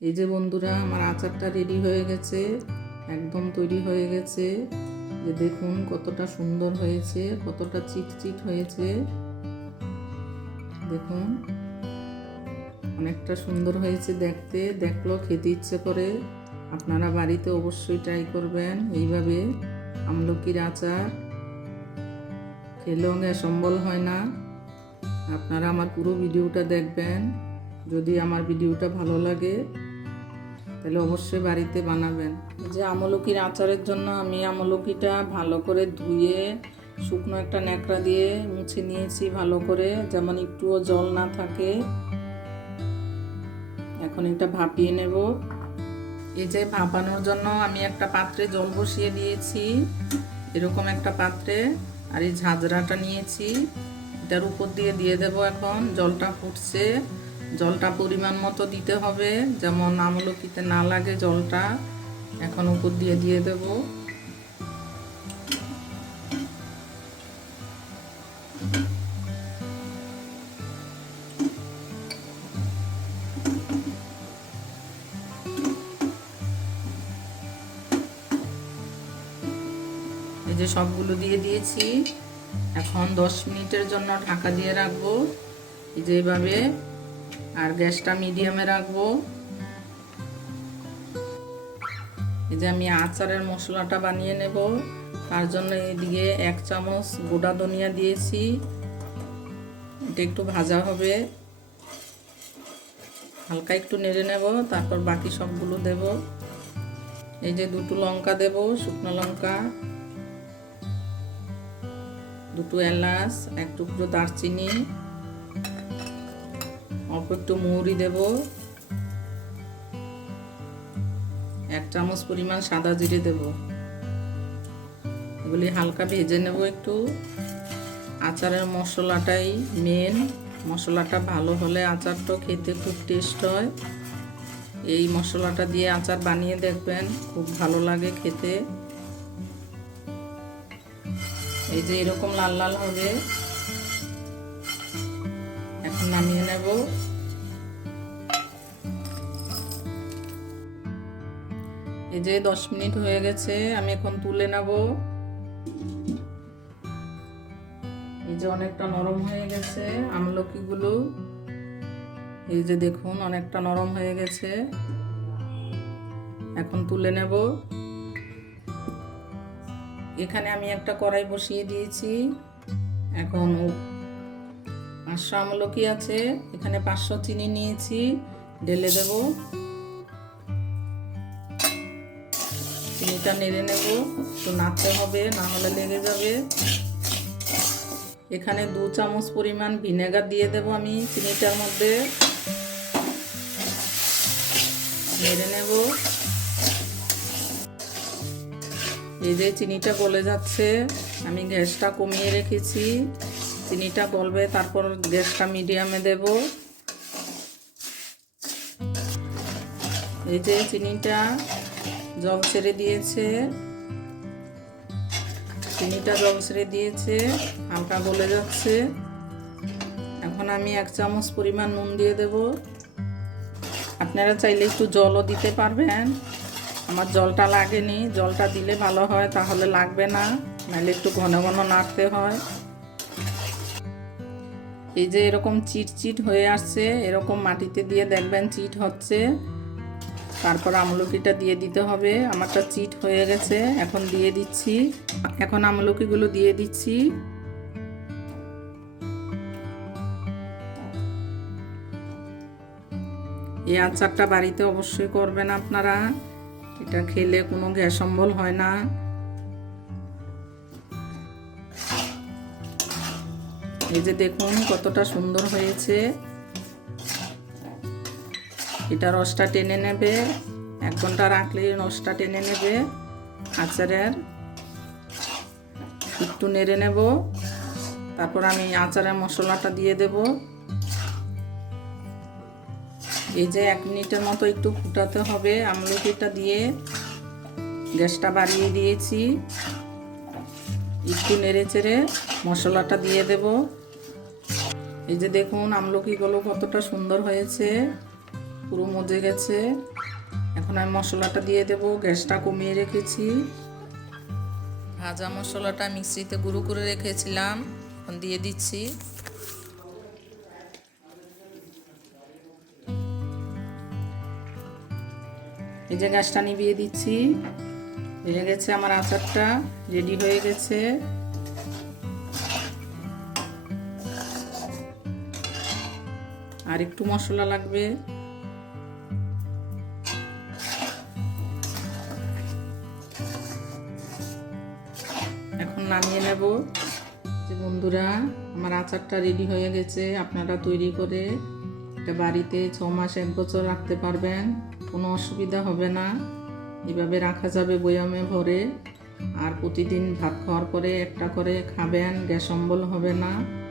এই যে বন্ধুরা, আমার আচারটা রেডি হয়ে গেছে, একদম তৈরি হয়ে গেছে। যে দেখুন কতটা সুন্দর হয়েছে, কতটা চিটচিট হয়েছে। দেখুন, অনেকটা সুন্দর হয়েছে দেখতে। দেখল, খেতে ইচ্ছে করে। আপনারা বাড়িতে অবশ্যই ট্রাই করবেন এইভাবে আমলকির আচার। খেলেও গ্যাস অম্বল হয় না। আপনারা আমার পুরো ভিডিওটা দেখবেন। যদি আমার ভিডিওটা ভালো লাগে তাহলে অবশ্যই বাড়িতে বানাবেন। যে আমলকির আচারের জন্য আমি আমলকিটা ভালো করে ধুয়ে, শুকনো একটা ন্যাকড়া দিয়ে মুছে নিয়েছি ভালো করে, যেমন একটুও জল না থাকে। এখন এটা ভাপিয়ে নেব। এই যে ভাপানোর জন্য আমি একটা পাত্রে জল বসিয়ে দিয়েছি, এরকম একটা পাত্রে, আর এই ঝাঁঝরাটা নিয়েছি। এটার উপর দিয়ে দিয়ে দেব এখন, জলটা ফুটছে। জলটা পরিমাণ মতো দিতে হবে। যেমন আমলকিতে না লাগে জলটা, এখন উপর দিয়ে দিয়ে দেব। এই যে সবগুলো দিয়ে দিয়েছি, এখন দশ মিনিটের জন্য ঢাকা দিয়ে রাখব। এই যে এইভাবে আর গ্যাসটা মিডিয়ামে রাখব। এই যে আমি আচারের মশলাটা বানিয়ে নেব। তার জন্য এদিকে এক চামচ গোটা ধনিয়া দিয়েছি। এটা একটু ভাজা হবে। হালকা একটু নেড়ে নেব, তারপর বাকি সবগুলো দেব। এই যে দুটো লঙ্কা দেব, শুকনো লঙ্কা। দুটো এলাচ, এক টুকরো দারচিনি। অল্প একটু মৌরি দেব। এক চামচ পরিমাণ সাদা জিরে দেব। এগুলি হালকা ভেজে নেব একটু। আচারের মশলাটাই মেন মশলাটা ভালো হলে আচারটা খেতে খুব টেস্ট হয়। এই মশলাটা দিয়ে আচার বানিয়ে দেখবেন, খুব ভালো লাগে খেতে। এই যে এরকম লাল লাল হবে। নামিয়ে নেব। এই যে দশ মিনিট হয়ে গেছে, আমি এখন তুলে নেব। এই যে অনেকটা নরম হয়ে গেছে আমলকিগুলো। এই যে দেখুন, অনেকটা নরম হয়ে গেছে। এখন তুলে নেব। এখানে আমি একটা কড়াই বসিয়ে দিয়েছি। এখন পাঁচশো আমলকি আছে। এখানে পাঁচশো চিনি নিয়েছি। ঢেলে দেব। চিনিটা নেড়ে নেব। একটু নাড়তে হবে, না হলে লেগে যাবে। এখানে দু চামচ পরিমাণ ভিনেগার দিয়ে দেব আমি চিনিটার মধ্যে। নেড়ে নেব। এই যে চিনিটা গলে যাচ্ছে, আমি গ্যাসটা কমিয়ে রেখেছি। চিনিটা গলবে, তারপর গ্যাসটা মিডিয়ামে দেব। এই যে চিনিটা জল ছেড়ে দিয়েছে। চিনিটা জল ছেড়ে দিয়েছে, হালকা গলে যাচ্ছে। এখন আমি এক চামচ পরিমাণ নুন দিয়ে দেব। আপনারা চাইলে একটু জলও দিতে পারবেন। আমার জলটা লাগেনি, জলটা দিলে ভালো হয়, তাহলে লাগবে না। নাহলে একটু ঘন ঘন নাড়তে হয়। এই যে এরকম চিট চিট হয়ে আসছে, এরকম মাটিতে দিয়ে দেখবেন চিট হচ্ছে। তারপর আমলকিটা দিয়ে দিতে হবে। আমারটা চিট হয়ে গেছে, এখন দিয়ে দিচ্ছি। এখন আমলকিগুলো দিয়ে দিচ্ছি। এই আচারটা বাড়িতে অবশ্যই করবেন আপনারা। এটা খেলে কোনো গ্যাস অম্বল হয় না। এই যে দেখুন কতটা সুন্দর হয়েছে। এটা রসটা টেনে নেবে, এক ঘণ্টা রাখলে রসটা টেনে নেবে, আচারের একটু নেড়ে নেব। তারপর আমি আচারের মশলাটা দিয়ে দেব। এই যে এক মিনিটের মতো একটু ফুটাতে হবে আমলকিটা দিয়ে। গ্যাসটা বাড়িয়ে দিয়েছি। একটু নেড়ে চেড়ে মশলাটা দিয়ে দেব। এই যে দেখুন আমলকিগুলো কতটা সুন্দর হয়েছে। পুরো মজে গেছে। এখন আমি মশলাটা দিয়ে দেব, গ্যাসটা কমিয়ে রেখেছি। ভাজা মশলাটা মিক্সিতে গুঁড়ো করে রেখেছিলাম, এখন দিয়ে দিচ্ছি। এই যে গ্যাসটা নিভিয়ে দিচ্ছি। হয়ে গেছে আমার আচারটা, রেডি হয়ে গেছে। আর একটু মশলা লাগবে। এখন নামিয়ে নেব। যে বন্ধুরা, আমার আচারটা রেডি হয়ে গেছে। আপনারা তৈরি করে এটা বাড়িতে ছ মাস, এক বছর রাখতে পারবেন। কোনো অসুবিধা হবে না। এভাবে রাখা যাবে বয়ামে ভরে। আর প্রতিদিন ভাত খাওয়ার পরে একটা করে খাবেন, গ্যাস অম্বল হবে না।